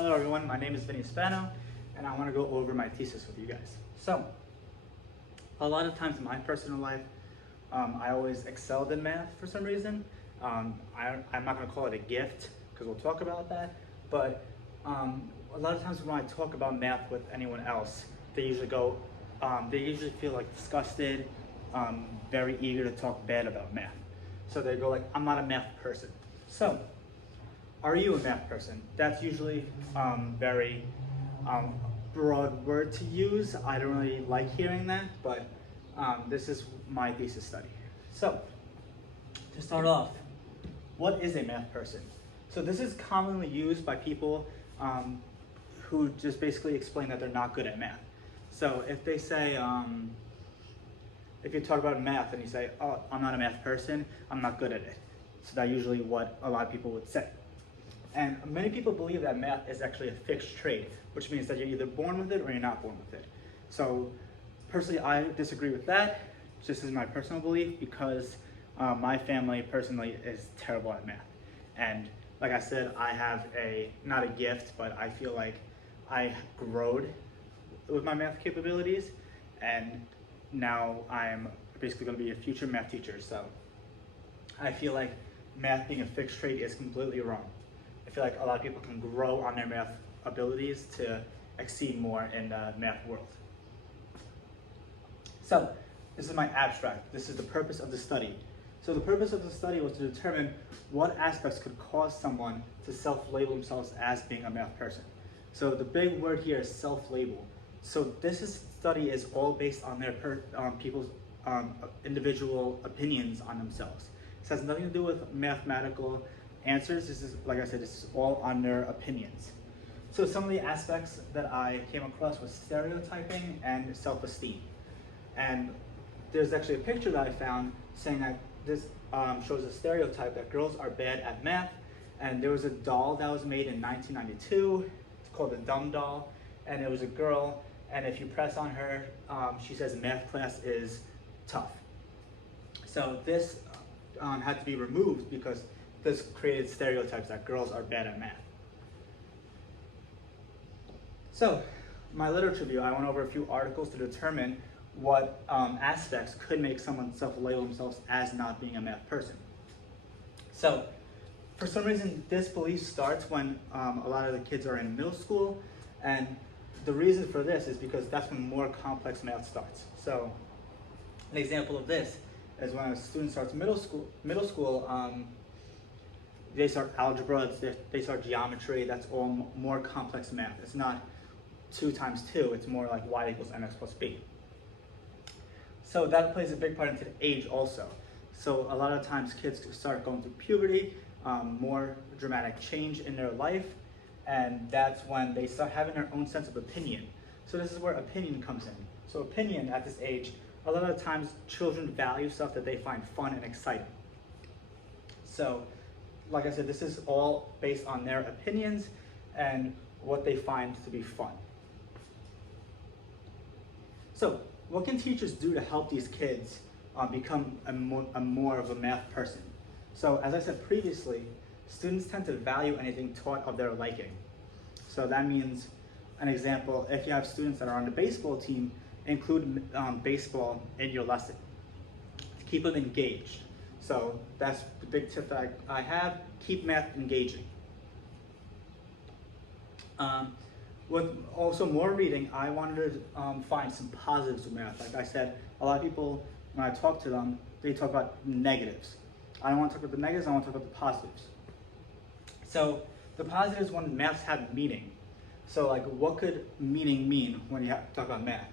Hello everyone, my name is Vinny Spano and I want to go over my thesis with you guys. So, a lot of times in my personal life, I always excelled in math for some reason. I'm not going to call it a gift because we'll talk about that, but a lot of times when I talk about math with anyone else, they usually feel like disgusted, very eager to talk bad about math. So they go like, I'm not a math person. So, are you a math person? That's usually very broad word to use. I don't really like hearing that, but this is my thesis study. So, to start off, what is a math person? So this is commonly used by people who just basically explain that they're not good at math. So if they say, if you talk about math and you say, oh, I'm not a math person, I'm not good at it. So that's usually what a lot of people would say. And many people believe that math is actually a fixed trait, which means that you're either born with it or you're not born with it. So personally, I disagree with that. This is my personal belief because my family personally is terrible at math. And like I said, I have not a gift, but I feel like I growed with my math capabilities. And now I'm basically going to be a future math teacher. So I feel like math being a fixed trait is completely wrong. I feel like a lot of people can grow on their math abilities to exceed more in the math world. So this is my abstract. This is the purpose of the study. So the purpose of the study was to determine what aspects could cause someone to self-label themselves as being a math person. So the big word here is self-label. So study is all based on their people's individual opinions on themselves. This has nothing to do with mathematical answers. This is, like I said, this is all on their opinions. So some of the aspects that I came across was stereotyping and self-esteem. And there's actually a picture that I found saying that this shows a stereotype that girls are bad at math. And there was a doll that was made in 1992. It's called the Dumb Doll. And it was a girl, and if you press on her, she says math class is tough. So this had to be removed because this created stereotypes that girls are bad at math. So, my literature review, I went over a few articles to determine what aspects could make someone self-label themselves as not being a math person. So, for some reason, this belief starts when a lot of the kids are in middle school, and the reason for this is because that's when more complex math starts. So, an example of this is when a student starts middle school, they start algebra, they start geometry, that's all more complex math. It's not 2 times 2, it's more like y equals mx plus b. So that plays a big part into the age also. So a lot of times kids start going through puberty, more dramatic change in their life, and that's when they start having their own sense of opinion. So this is where opinion comes in. So opinion at this age, a lot of times children value stuff that they find fun and exciting. So, like I said, this is all based on their opinions and what they find to be fun. So, what can teachers do to help these kids become more of a math person? So, as I said previously, students tend to value anything taught of their liking. So that means, an example, if you have students that are on the baseball team, include baseball in your lesson to keep them engaged. So that's the big tip that I have, keep math engaging. With also more reading, I wanted to find some positives with math. Like I said, a lot of people, when I talk to them, they talk about negatives. I don't want to talk about the negatives, I want to talk about the positives. So the positives when maths have meaning. So like what could meaning mean when you talk about math?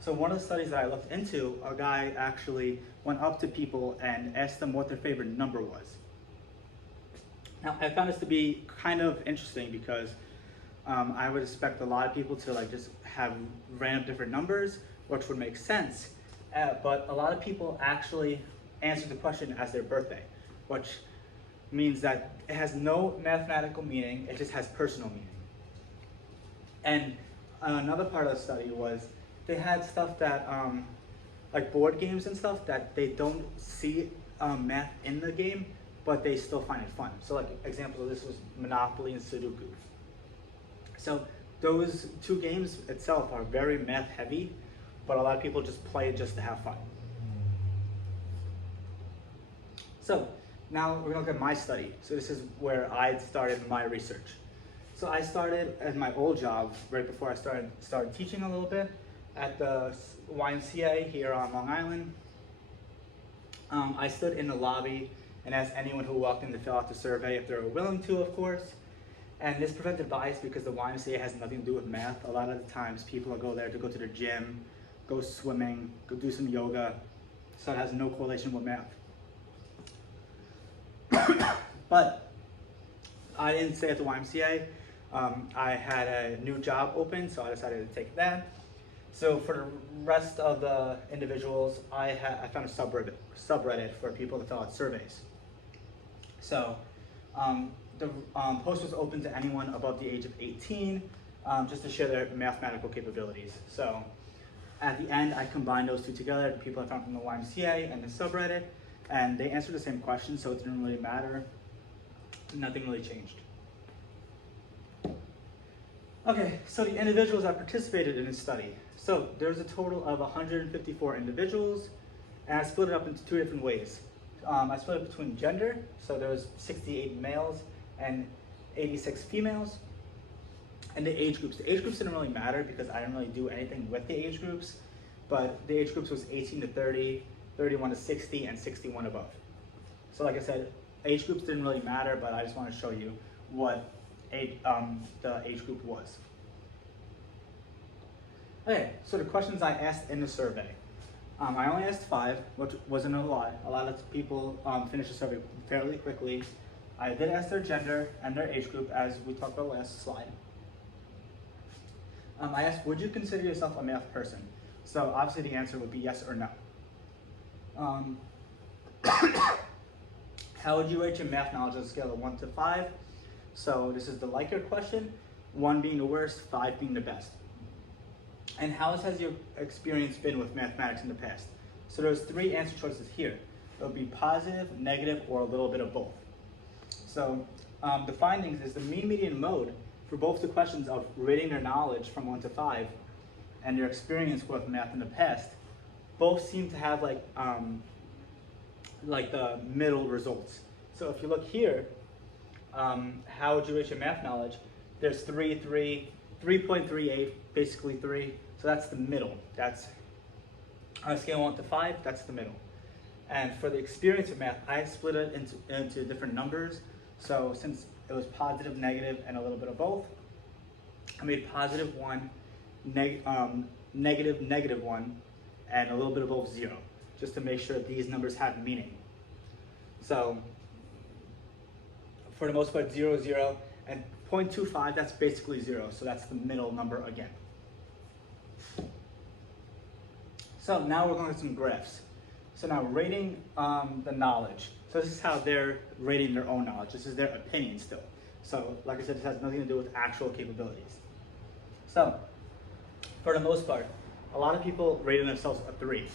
So one of the studies that I looked into, a guy actually went up to people and asked them what their favorite number was. Now I found this to be kind of interesting because I would expect a lot of people to like just have random different numbers, which would make sense. But a lot of people actually answer the question as their birthday, which means that it has no mathematical meaning, it just has personal meaning. And another part of the study was they had stuff that, like board games and stuff, that they don't see math in the game, but they still find it fun. So like examples of this was Monopoly and Sudoku. So those two games itself are very math heavy, but a lot of people just play it just to have fun. So now we're gonna look at my study. So this is where I started my research. So I started at my old job right before I started teaching a little bit at the YMCA here on Long Island. I stood in the lobby and asked anyone who walked in to fill out the survey if they were willing to, of course. And this prevented bias because the YMCA has nothing to do with math. A lot of the times people will go there to go to the gym, go swimming, go do some yoga. So it has no correlation with math. But I didn't stay at the YMCA. I had a new job open, so I decided to take that. So for the rest of the individuals, I found a subreddit for people to fill out surveys. So the post was open to anyone above the age of 18, just to share their mathematical capabilities. So at the end, I combined those two together, the people I found from the YMCA and the subreddit, and they answered the same question, so it didn't really matter. Nothing really changed. Okay, so the individuals that participated in this study. So there's a total of 154 individuals, and I split it up into two different ways. I split it between gender, so there was 68 males and 86 females, and the age groups. The age groups didn't really matter because I didn't really do anything with the age groups, but the age groups was 18 to 30, 31 to 60, and 61 above. So like I said, age groups didn't really matter, but I just want to show you what the age group was. Okay, so the questions I asked in the survey. I only asked 5, which wasn't a lot. A lot of people finished the survey fairly quickly. I did ask their gender and their age group, as we talked about last slide. I asked, would you consider yourself a math person? So obviously the answer would be yes or no. How would you rate your math knowledge on a scale of 1 to 5? So this is the Likert question, 1 being the worst, 5 being the best. And how has your experience been with mathematics in the past? So there's 3 answer choices here. It would be positive, negative, or a little bit of both. So the findings is the mean, median, mode for both the questions of rating their knowledge from 1 to 5 and their experience with math in the past, both seem to have like the middle results. So if you look here, how would you rate your math knowledge? There's 3.38, basically 3. So that's the middle. That's on a scale of 1 to 5, that's the middle. And for the experience of math, I split it into different numbers. So since it was positive, negative, and a little bit of both, I made positive 1, negative, negative 1, and a little bit of both 0, just to make sure these numbers have meaning. So for the most part, 0, 0, and 0.25, that's basically 0, so that's the middle number again. So now we're going to get some graphs. So now rating the knowledge. So this is how they're rating their own knowledge. This is their opinion still. So like I said, this has nothing to do with actual capabilities. So for the most part, a lot of people rated themselves a 3.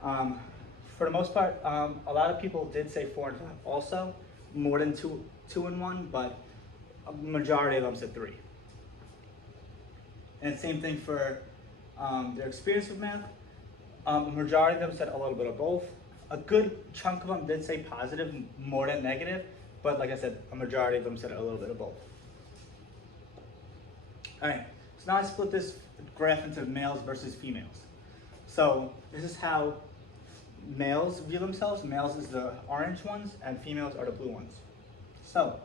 For the most part, a lot of people did say 4 and 5 also, more than 2 and 1, but a majority of them said 3. And same thing for their experience with math. A majority of them said a little bit of both. A good chunk of them did say positive more than negative, but like I said, a majority of them said a little bit of both. All right, so now I split this graph into males versus females. So this is how males view themselves. Males is the orange ones and females are the blue ones. So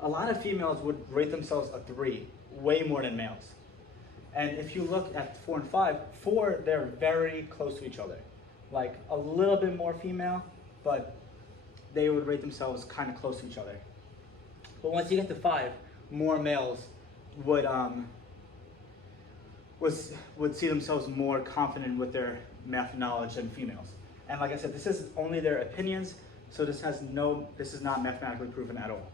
a lot of females would rate themselves a 3, way more than males. And if you look at 4 and 5, 4, they're very close to each other. Like a little bit more female, but they would rate themselves kind of close to each other. But once you get to 5, more males would see themselves more confident with their math knowledge than females. And like I said, this is only their opinions, so this is not mathematically proven at all.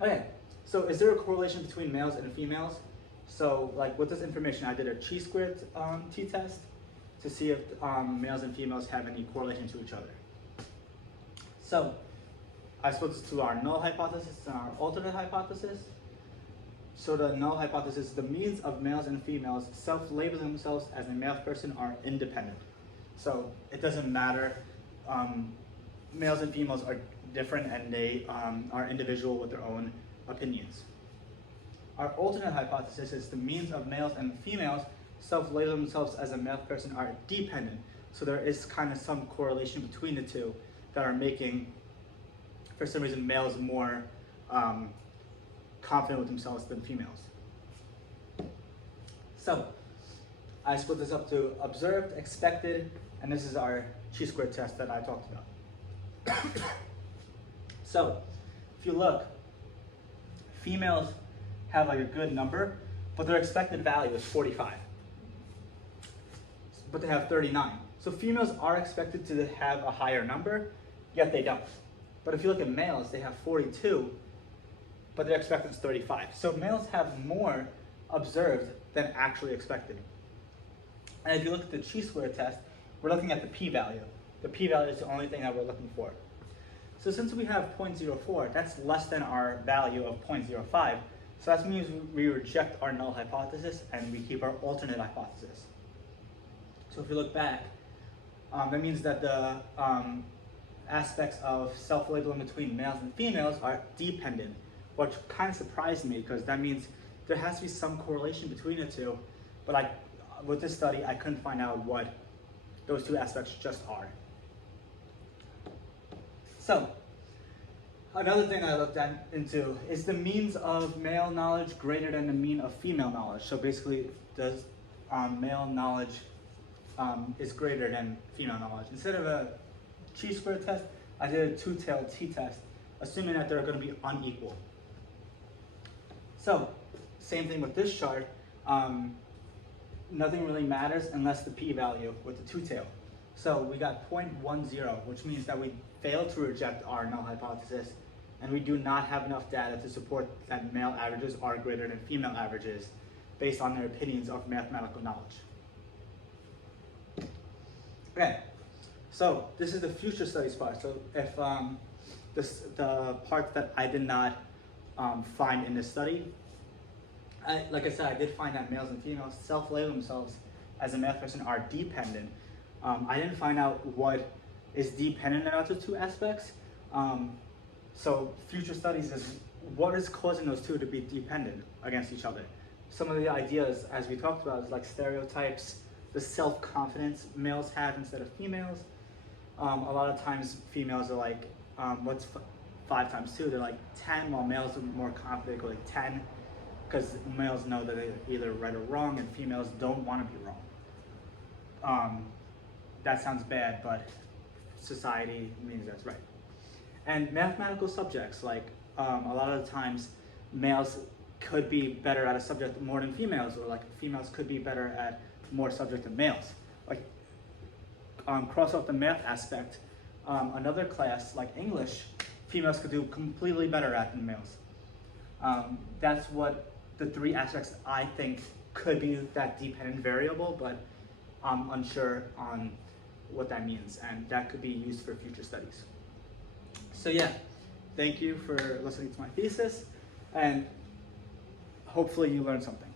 Okay, so is there a correlation between males and females? So like with this information, I did a chi-squared t-test to see if males and females have any correlation to each other. So I split this to our null hypothesis and our alternate hypothesis. So the null hypothesis, the means of males and females self-labeling themselves as a male person are independent. So it doesn't matter. Males and females are different and they are individual with their own opinions. Our alternate hypothesis is the means of males and females self-labeling themselves as a male person are dependent. So there is kind of some correlation between the two that are making, for some reason, males more confident with themselves than females. So I split this up to observed, expected, and this is our chi-square test that I talked about. So if you look, females have like a good number, but their expected value is 45. But they have 39. So females are expected to have a higher number, yet they don't. But if you look at males, they have 42, but their expected is 35. So males have more observed than actually expected. And if you look at the chi-square test, we're looking at the p-value. The p-value is the only thing that we're looking for. So since we have 0.04, that's less than our value of 0.05. So that means we reject our null hypothesis and we keep our alternate hypothesis. So if you look back, that means that the aspects of self-labeling between males and females are dependent, which kind of surprised me because that means there has to be some correlation between the two, but with this study, I couldn't find out what those two aspects just are. So, another thing I looked into is the means of male knowledge greater than the mean of female knowledge. So basically, does male knowledge is greater than female knowledge? Instead of a chi-square test, I did a two-tailed t-test, assuming that they're going to be unequal. So, same thing with this chart. Nothing really matters unless the p-value with the two-tail. So we got 0.10, which means that we failed to reject our null hypothesis, and we do not have enough data to support that male averages are greater than female averages based on their opinions of mathematical knowledge. Okay, so this is the future studies part. So if the part that I did not find in this study, like I said, I did find that males and females self-label themselves as a math person are dependent. I didn't find out what is dependent about the two aspects. So future studies is what is causing those two to be dependent against each other. Some of the ideas, as we talked about, is like stereotypes, the self-confidence males have instead of females. A lot of times females are like, what's 5 times 2? They're like 10, while males are more confident, go like 10, because males know that they're either right or wrong, and females don't want to be wrong. That sounds bad, but society means that's right. And mathematical subjects, like a lot of the times males could be better at a subject more than females, or like females could be better at more subject than males. Like cross off the math aspect, another class like English, females could do completely better at than males. That's what the 3 aspects I think could be that dependent variable, but I'm unsure on what that means, and that could be used for future studies. So yeah, thank you for listening to my thesis, and hopefully you learned something.